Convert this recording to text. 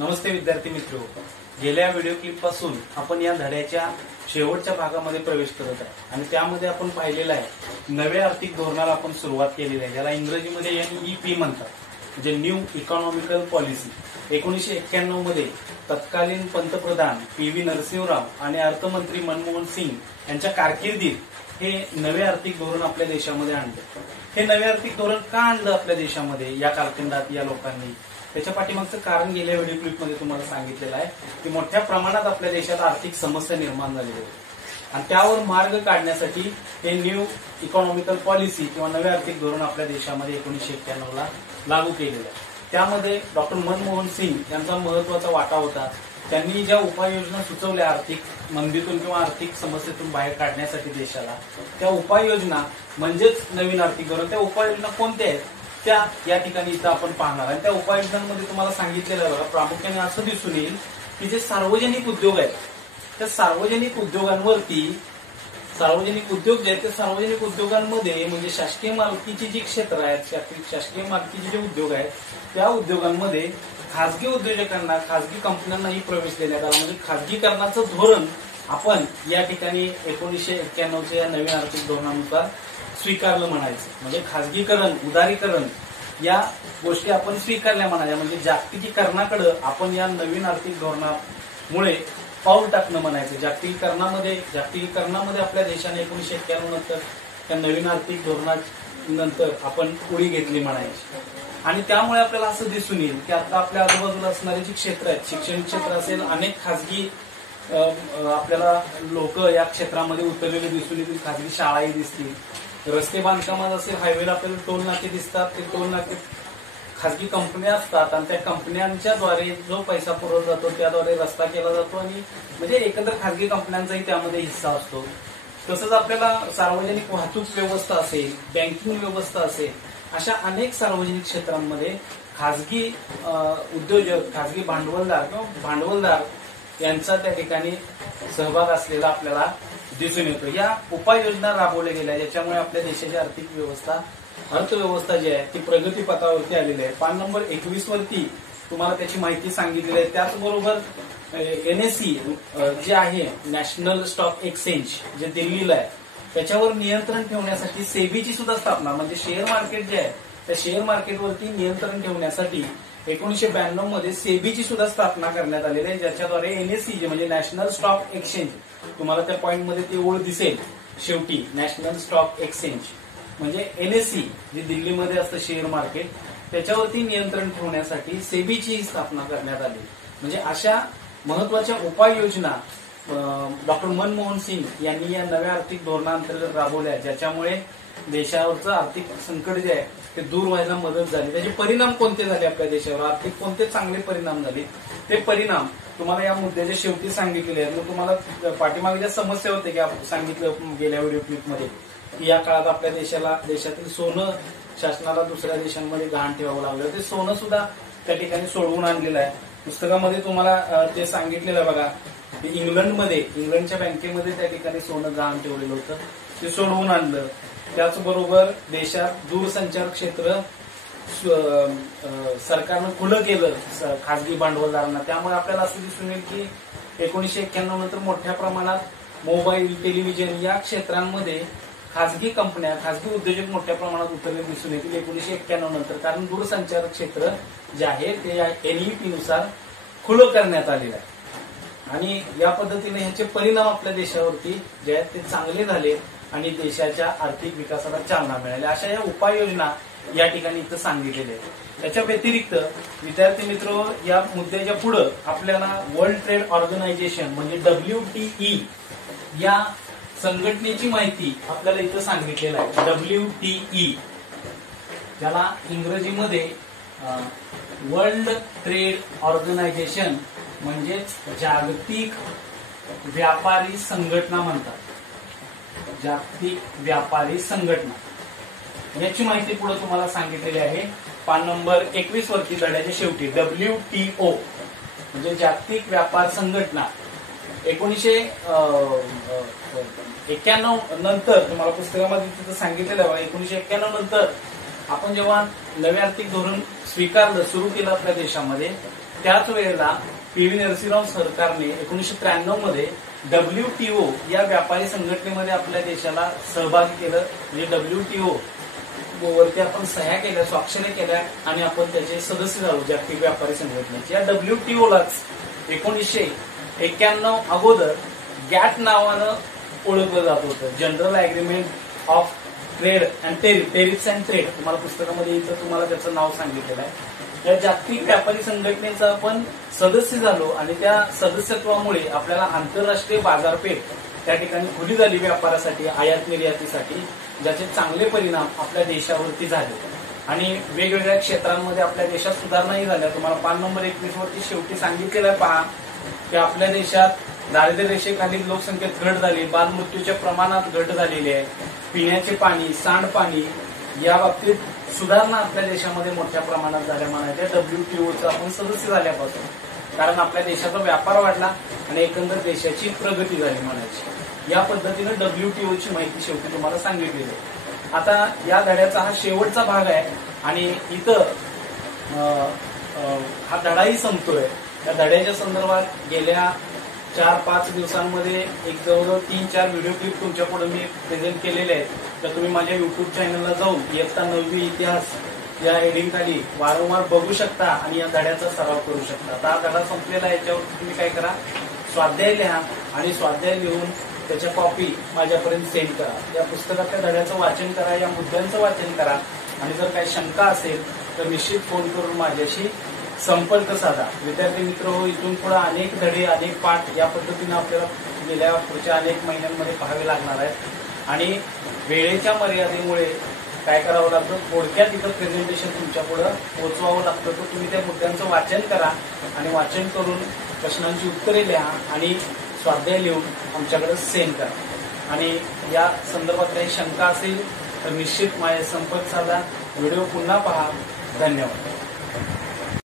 नमस्ते विद्यार्थी मित्रो, गेल्या व्हिडिओ क्लिप पासून आपण या धड्याच्या शेवटच्या भागामध्ये प्रवेश करत आहे आणि त्यामध्ये आपण पाहिलेलं आहे नव्या आर्थिक धोरणाला आपण सुरुवात केलेली आहे, ज्याला इंग्रजीमध्ये NEP म्हणतात, म्हणजे न्यू इकॉनॉमिकल पॉलिसी। 1991 मध्ये तत्कालीन पंतप्रधान PV नरसिंहराव आणि अर्थमंत्री मनमोहन सिंग यांच्या कारकिर्दीत हे नवे आर्थिक धोरण आपल्या देशामध्ये आणले। हे नवे आर्थिक धोरण का आणलं आपल्या देशामध्ये या कालखंडात या लोकांनी, त्याच्या पाठीमागचं कारण गेल्या व्हिडिओ क्लिपमध्ये तुम्हाला सांगितलेलं आहे की मोठ्या प्रमाणात आपल्या देशात आर्थिक समस्या निर्माण झालेली आहे आणि त्यावर मार्ग काढण्यासाठी हे न्यू इकॉनॉमिकल पॉलिसी किंवा नवे आर्थिक धोरण आपल्या देशामध्ये 1991 ला लागू केलेलं आहे। त्यामध्ये डॉक्टर मनमोहन सिंग यांचा महत्वाचा वाटा होता। त्यांनी ज्या उपाययोजना सुचवल्या आर्थिक मंदीतून किंवा आर्थिक समस्येतून बाहेर काढण्यासाठी देशाला, त्या उपाययोजना म्हणजेच नवीन आर्थिक धोरण। त्या उपाययोजना कोणत्या आहेत त्या या ठिकाणी इथं आपण पाहणार आहे। त्या उपाययोजनांमध्ये तुम्हाला सांगितलेलं आहे बघा, प्रामुख्याने असं दिसून येईल की जे सार्वजनिक उद्योग आहेत त्या सार्वजनिक उद्योगांवरती, सार्वजनिक उद्योग जे आहेत त्या सार्वजनिक उद्योगांमध्ये म्हणजे शासकीय मालकीची जी क्षेत्र आहेत, शासकीय मालकीचे जे उद्योग आहेत त्या उद्योगांमध्ये खासगी उद्योजकांना, खासगी कंपन्यांनाही प्रवेश देण्यात आला। म्हणजे खासगीकरणाचं धोरण आपण या ठिकाणी 1991 या नवीन आर्थिक धोरणानुसार स्वीकारलं म्हणायचं। म्हणजे खासगीकरण, उदारीकरण या गोष्टी आपण स्वीकारल्या म्हणायच्या। म्हणजे जागतिकीकरणाकडे आपण या नवीन आर्थिक धोरणामुळे पाऊल टाकणं म्हणायचं। जागतिकीकरणामध्ये आपल्या देशाने 1991 नंतर त्या नवीन आर्थिक धोरणानंतर आपण उडी घेतली म्हणायची। आणि त्यामुळे आपल्याला असं दिसून येईल की आता आपल्या आजूबाजूला असणारे जी क्षेत्र आहेत, शिक्षण क्षेत्र असेल, अनेक खासगी आपल्याला लोक या क्षेत्रामध्ये उतरलेले दिसून येतील, खासगी शाळाही दिसतील, रस्ते बांधकामात असेल, हायवेला आपल्याला टोल नाके दिसतात, ते टोल नाके खासगी कंपन्या असतात आणि त्या कंपन्यांच्या द्वारे जो पैसा पुरवला जातो त्याद्वारे रस्ता केला जातो आणि म्हणजे एकंदर खासगी कंपन्यांचाही त्यामध्ये हिस्सा असतो। तसंच आपल्याला सार्वजनिक वाहतूक व्यवस्था असेल, बँकिंग व्यवस्था असेल, अशा अनेक सार्वजनिक क्षेत्रांमध्ये खासगी उद्योजक, खासगी भांडवलदार किंवा भांडवलदार यांचा त्या ठिकाणी सहभाग असलेला आपल्याला दिसून येतो। या उपाययोजना राबवल्या गेल्या ज्याच्यामुळे आपल्या देशाची आर्थिक व्यवस्था, अर्थव्यवस्था जी आहे ती प्रगती पथावरती आलेली आहे। पान नंबर 21 वरती तुम्हाला त्याची माहिती सांगितलेली आहे। त्याचबरोबर NSE जे आहे, नॅशनल स्टॉक एक्सचेंज जे दिल्लीला आहे, त्याच्यावर नियंत्रण ठेवण्यासाठी सेबीची सुद्धा स्थापना, म्हणजे शेअर मार्केट जे आहे त्या शेअर मार्केटवरती नियंत्रण ठेवण्यासाठी 1992 मध्ये सेबीची सुद्धा स्थापना करण्यात आलेली आहे, ज्याच्याद्वारे NSE जे म्हणजे नॅशनल स्टॉक एक्सचेंज, तुम्हाला त्या पॉइंट मध्ये ती ओळ दिसेल शेवटी, नॅशनल स्टॉक एक्सचेंज म्हणजे NSE जे दिल्लीमध्ये असतं शेअर मार्केट, त्याच्यावरती नियंत्रण ठेवण्यासाठी सेबीची स्थापना करण्यात आली। म्हणजे अशा महत्वाच्या उपाययोजना डॉक्टर मनमोहन सिंग यांनी या नव्या आर्थिक धोरणाअंतर्गत राबवल्या, ज्याच्यामुळे देशावरचं आर्थिक संकट जे आहे ते दूर व्हायला मदत झाली। त्याचे परिणाम कोणते झाले आपल्या देशावर, आर्थिक कोणते चांगले परिणाम झाले, ते परिणाम तुम्हाला या मुद्द्याच्या शेवटी सांगितलेले आहेत। मग तुम्हाला पाठीमागे ज्या समस्या होत्या की सांगितलं गेल्या व्हिडिओ क्लिपमध्ये की या काळात आपल्या देशातील सोनं शासनाला दुसऱ्या देशांमध्ये गहाण ठेवावं लागलं, ते सोनं सुद्धा त्या ठिकाणी सोडवून आणलेलं आहे। पुस्तकामध्ये तुम्हाला ते सांगितलेलं आहे बघा, इंग्लंडच्या बँकेमध्ये त्या ठिकाणी सोनं गहाण ठेवलेलं होतं, ते सोडवून आणलं। त्याचबरोबर देशात दूरसंचार क्षेत्र सरकारनं खुलं केलं खासगी भांडवलदारांना। त्यामुळे आपल्याला असं दिसून येईल की 1991 नंतर मोठ्या प्रमाणात मोबाईल, टेलिव्हिजन या क्षेत्रांमध्ये खासगी कंपन्या, खासगी उद्योजक मोठ्या प्रमाणात उतरले दिसून येतील 1991 नंतर, कारण दूरसंचार क्षेत्र जे आहे ते NEP नुसार खुलं करण्यात आलेलं आहे आणि या पद्धतीने ह्याचे परिणाम आपल्या देशावरती जे आहेत ते चांगले झाले आणि देशाच्या आर्थिक विकासाला चालना मिळाली। अशा या उपाययोजना या ठिकाणी इथं सांगितलेल्या आहेत। त्याच्या व्यतिरिक्त विद्यार्थी मित्र, या मुद्द्याच्या पुढे आपल्याला वर्ल्ड ट्रेड ऑर्गनायझेशन म्हणजे WTE या संघटनेची माहिती आपल्याला इथं सांगितलेलं आहे। WTE ज्याला इंग्रजीमध्ये वर्ल्ड ट्रेड ऑर्गनायझेशन म्हणजेच जागतिक व्यापारी संघटना म्हणतात, जागतिक व्यापारी संघटना। याची माहिती पुढे तुम्हाला सांगितलेली आहे पान नंबर 21 वरती धड्याच्या शेवटी। WTO म्हणजे जागतिक व्यापार संघटना 1991 नंतर, तुम्हाला पुस्तकामध्ये तिथं सांगितलेलं आहे 1991 नंतर आपण जेव्हा नवे आर्थिक धोरण स्वीकारलं, सुरू केलं आपल्या देशामध्ये, त्याच वेळेला पी.व्ही. नरसिंहराव सरकारने 1993 मध्ये WTO या व्यापारी संघटनेमध्ये आपल्या देशाला सहभागी केलं. म्हणजे WTO वरती आपण सह्या केल्या, स्वाक्षऱ्या केल्या आणि आपण त्याचे सदस्य झालो जागतिक व्यापारी संघटनेचे. या WTOलाच 1991 अगोदर गॅट नावानं ओळखलं जात होतं, general agreement of trade and tariffs and trade. तुम्हाला पुस्तकामध्ये इथं तुम्हाला त्याचं नाव सांगितलेलं आहे. या जागतिक व्यापारी संघटनेचा आपण सदस्य झालो आणि त्या सदस्यत्वामुळे आपल्याला आंतरराष्ट्रीय बाजारपेठ त्या ठिकाणी खुली झाली व्यापारासाठी, आयात निर्यातीसाठी, ज्याचे चांगले परिणाम आपल्या देशावरती झाले आणि वेगवेगळ्या क्षेत्रांमध्ये आपल्या देशात सुधारणाही झाल्या. तुम्हाला पान नंबर 21 वरती शेवटी सांगितलेलं आहे पहा की आपल्या देशात दारिद्र्य रेषेखालील लोकसंख्येत घट झाली, बालमृत्यूच्या प्रमाणात घट झालेली आहे, पिण्याचे पाणी, सांडपाणी या बाबतीत सुधारणा आपल्या देशामध्ये मोठ्या प्रमाणात झाल्या म्हणायच्या WTOचं आपण सदस्य झाल्यापासून. कारण आपल्या देशाचा व्यापार वाढला आणि एकंदर देशाची प्रगती झाली म्हणायची. या पद्धतीनं WTOची माहिती शेवटी तुम्हाला सांगितलेली आहे. आता या धड्याचा हा शेवटचा भाग आहे आणि इथं हा धडाही संपतोय. त्या धड्याच्या संदर्भात गेल्या 4-5 दिवसांमध्ये एक जवळजवळ 3-4 व्हिडिओ क्लिप तुमच्या पुढे मी प्रेझेंट केलेले आहेत. तर तुम्ही माझ्या युट्यूब चॅनलला जाऊन इयत्ता 9वी इतिहास या हेडिंग खाली वारंवार बघू शकता आणि या धड्याचा सराव करू शकता. आता हा धडा संपलेला आहे, याच्यावर तुम्ही काय करा, स्वाध्याय लिहा आणि स्वाध्याय लिहून त्याच्या कॉपी माझ्यापर्यंत सेंड करा. या पुस्तकातल्या धड्याचं वाचन करा, या मुद्द्यांचं वाचन करा आणि जर काही शंका असेल तर निश्चित फोन करून माझ्याशी संपर्क साधा. विद्यार्थी मित्र हो, इथून पुढे अनेक धडे, अनेक पाठ या पद्धतीनं आपल्याला गेल्या पुढच्या अनेक महिन्यांमध्ये पाहावे लागणार आहेत आणि वेळेच्या मर्यादेमुळे काय करावं लागतं, थोडक्यात इथं प्रेझेंटेशन तुमच्या पुढे पोहोचवावं लागतं. तर तुम्ही त्या मुद्द्यांचं वाचन करा आणि वाचन करून प्रश्नांची उत्तरे लिहा आणि स्वाध्याय लिहून आमच्याकडे सेंड करा. आणि या संदर्भात काही शंका असेल तर निश्चित माझ्या संपर्क साधा. व्हिडिओ पुन्हा पहा. धन्यवाद.